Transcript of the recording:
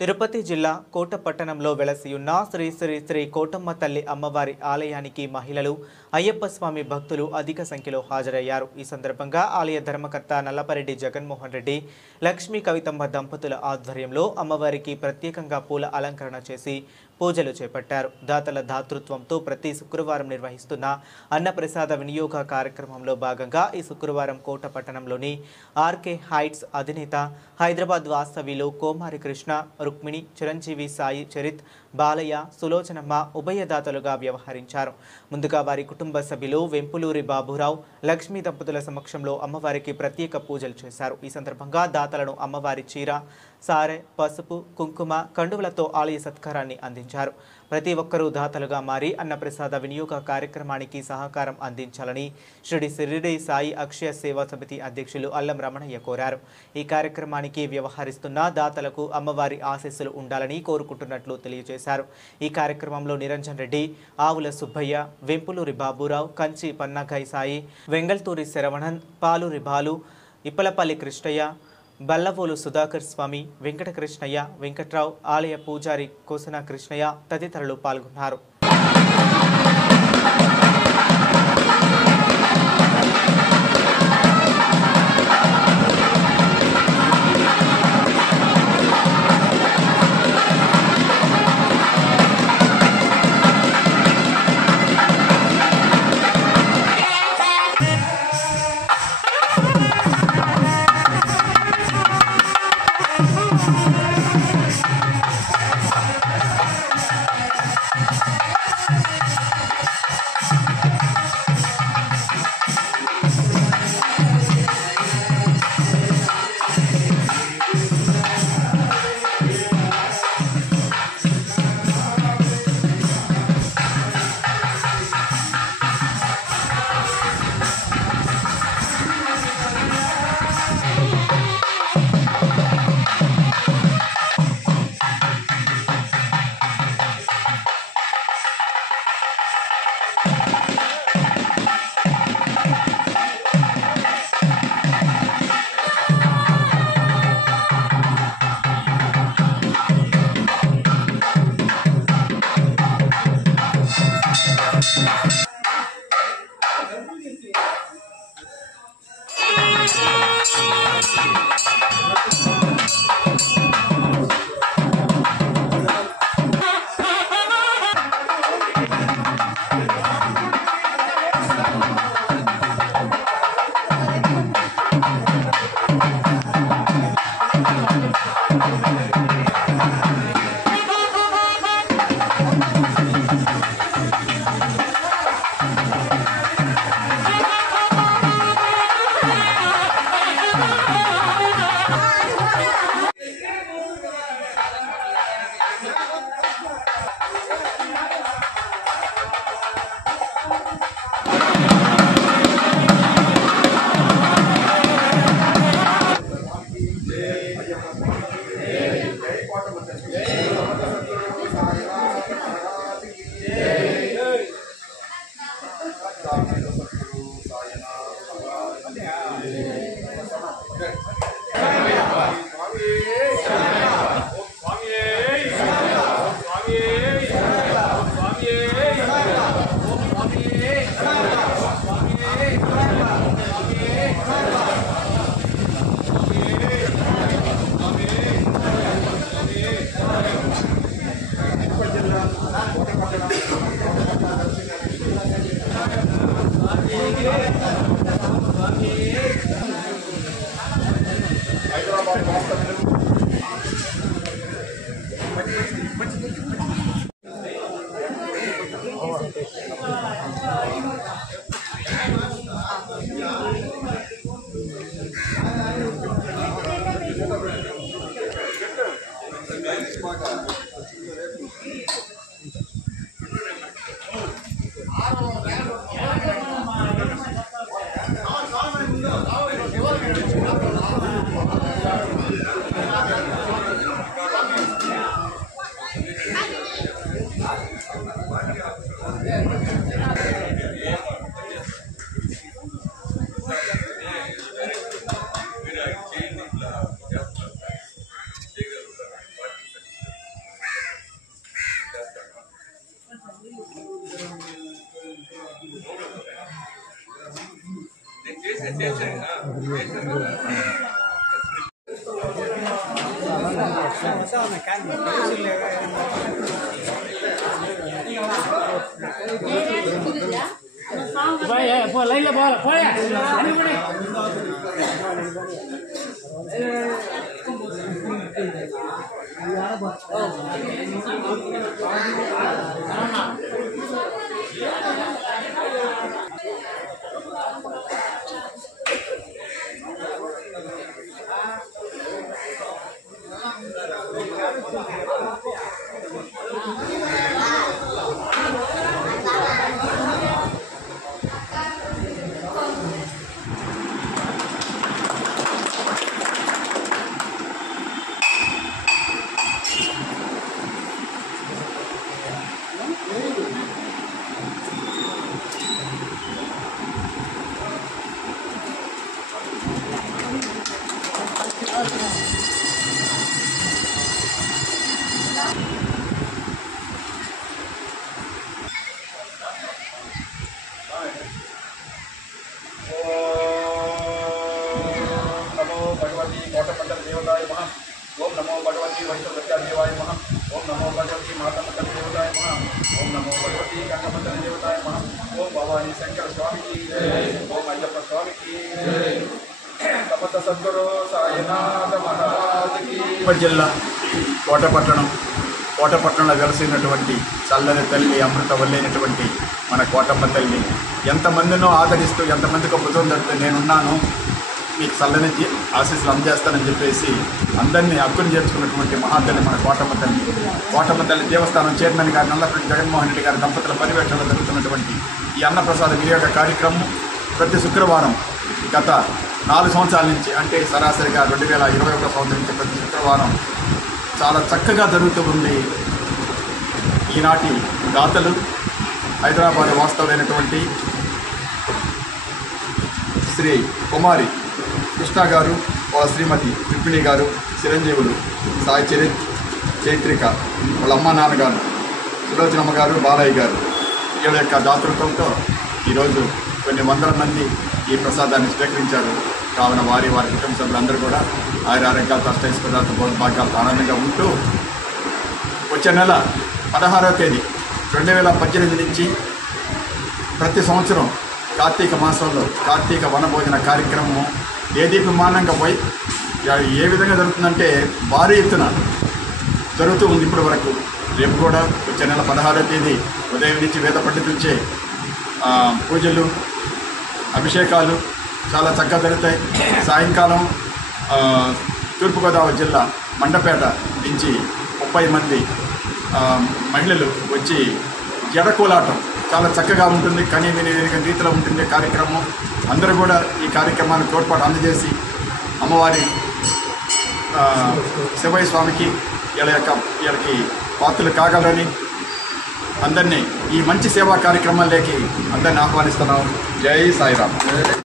తిరుపతి జిల్లా కోట పట్టణంలో వెలసియున్న శ్రీ శ్రీ శ్రీ కోటమ్మ తల్లి అమ్మవారి ఆలయానికి మహిళలు అయ్యప్ప స్వామి భక్తులు అధిక సంఖ్యలో హాజరయ్యారు. ఈ సందర్భంగా ఆలయ ధర్మకర్త నల్లపరెడ్డి జగన్మోహన్ రెడ్డి, లక్ష్మీ కవితమ్మ దంపతుల ఆధ్వర్యంలో అమ్మవారికి ప్రత్యేకంగా పూల అలంకరణ చేసి పూజలు చేపట్టారు. దాతల దాతృత్వంతో ప్రతి శుక్రవారం నిర్వహిస్తున్న అన్నప్రసాద వినియోగ కార్యక్రమంలో భాగంగా ఈ శుక్రవారం కోట పట్టణంలోని ఆర్కే హైట్స్ అధినేత హైదరాబాద్ వాస్తవ్యులు కోమారి కృష్ణ, రుక్మిణి, చిరంజీవి సాయి చరిత్, బాలయ్య, సులోచనమ్మ ఉభయదాతలుగా వ్యవహరించారు. ముందుగా వారి కుటుంబ సభ్యులు వెంపులూరి బాబురావు, లక్ష్మీ దంపతుల సమక్షంలో అమ్మవారికి ప్రత్యేక పూజలు చేశారు. ఈ సందర్భంగా దాతలను అమ్మవారి చీర, సారె, పసుపు, కుంకుమ, కండువలతో ఆలయ సత్కారాన్ని అందించారు. ప్రతి ఒక్కరూ దాతలుగా మారి అన్నప్రసాద వినియోగ కార్యక్రమానికి సహకారం అందించాలని షిరిడి సాయి అక్షయ సేవా సమితి అధ్యక్షులు అల్లం రమణయ్య కోరారు. ఈ కార్యక్రమానికి వ్యవహరిస్తున్న దాతలకు అమ్మవారి ఆశీస్సులు ఉండాలని కోరుకుంటున్నట్లు తెలియజేశారు. ఈ కార్యక్రమంలో నిరంజన్ రెడ్డి, ఆవుల సుబ్బయ్య, వెంపులూరి బాబురావు, కంచి పన్నాగై సాయి, వెంగల్తూరి శరవణన్, పాలూరి బాలు, ఇప్పలపల్లి కృష్ణయ్య, బల్లవోలు సుధాకర్ స్వామి, వెంకటకృష్ణయ్య, వెంకట్రావు, ఆలయ పూజారి కోసన కృష్ణయ్య తదితరులు పాల్గొన్నారు. ओम नमो भगवती वैष्णवदेवाय नमः। ओम नमो भगवती मातामंडलदेवताय नमः। ओम नमो भगवती गंगमंडलदेवताय नमः। ओम भवानी शंकर स्वामी की जय। ओम अय्यप्पा स्वामी की जय। समस्त सद्गुरु साईनाथ महाराज की। జిల్లా కోటపట్టణంలో వెలసినటువంటి చల్లని తల్లి అమృతవల్లైనటువంటి మన కోటమ్మ తల్లి ఎంతమందినో ఆదరిస్తూ ఎంతమందికి భుజం తడుతూ నేనున్నాను, మీకు చల్లని ఆశీస్సులు అందజేస్తానని చెప్పేసి అందరినీ హక్కును చేర్చుకున్నటువంటి మహాతల్లి మన కోటమ్మ తల్లి దేవస్థానం చైర్మన్ గారు నల్లపరెడ్డి జగన్మోహన్ రెడ్డి గారి దంపతుల పర్యవేక్షణలో జరుగుతున్నటువంటి ఈ అన్నప్రసాద వినియోగ కార్యక్రమం ప్రతి శుక్రవారం గత 4 సంవత్సరాల నుంచి, అంటే సరాసరిగా 2021 సంవత్సరం నుంచి ప్రతి శుక్రవారం చాలా చక్కగా జరుగుతూ ఉంది. ఈనాటి దాతలు హైదరాబాద్ వాస్తవులైనటువంటి శ్రీ కుమారి కృష్ణ గారు, వాళ్ళ శ్రీమతి రుక్మిణి గారు, చిరంజీవులు సాయి చైత్రిక, వాళ్ళ అమ్మ నాన్నగారు సులోచనమ్మ గారు, బాలయ్య గారు, వీళ్ళ యొక్క దాతృత్వంతో ఈరోజు కొన్ని వందల మంది ఈ ప్రసాదాన్ని స్వీకరించారు. కావున వారి కుటుంబ సభ్యులందరూ కూడా ఆరోగ్యాలతో అష్టైశ్వర్యాలతో భాగ్యాలతో ఆనందంగా ఉంటూ వచ్చే నెల 16వ తేదీ 2018 నుంచి ప్రతి సంవత్సరం కార్తీక మాసంలో కార్తీక వనభోజన కార్యక్రమం దేదీప్యమానంగా పోయి ఏ విధంగా జరుగుతుందంటే భారీ ఎత్తున జరుగుతూ ఉంది ఇప్పటి వరకు. రేపు కూడా వచ్చే నెల 16వ తేదీ ఉదయం నుంచి వేద పండితులచే పూజలు అభిషేకాలు చాలా చక్కగా జరుగుతాయి. సాయంకాలం తూర్పుగోదావరి జిల్లా మండపేట నుంచి 30 మంది మహిళలు వచ్చి జడకోలాటం చాలా చక్కగా ఉంటుంది, కనీ విని రీతిలో ఉంటుంది కార్యక్రమం. అందరూ కూడా ఈ కార్యక్రమానికి తోడ్పాటు అందజేసి అమ్మవారి శివయ్య స్వామికి వీళ్ళకి పాత్రలు కాగలరని అందరినీ ఈ మంచి సేవా కార్యక్రమాల్లోకి అందరినీ ఆహ్వానిస్తున్నాం. జై సాయిరామ్.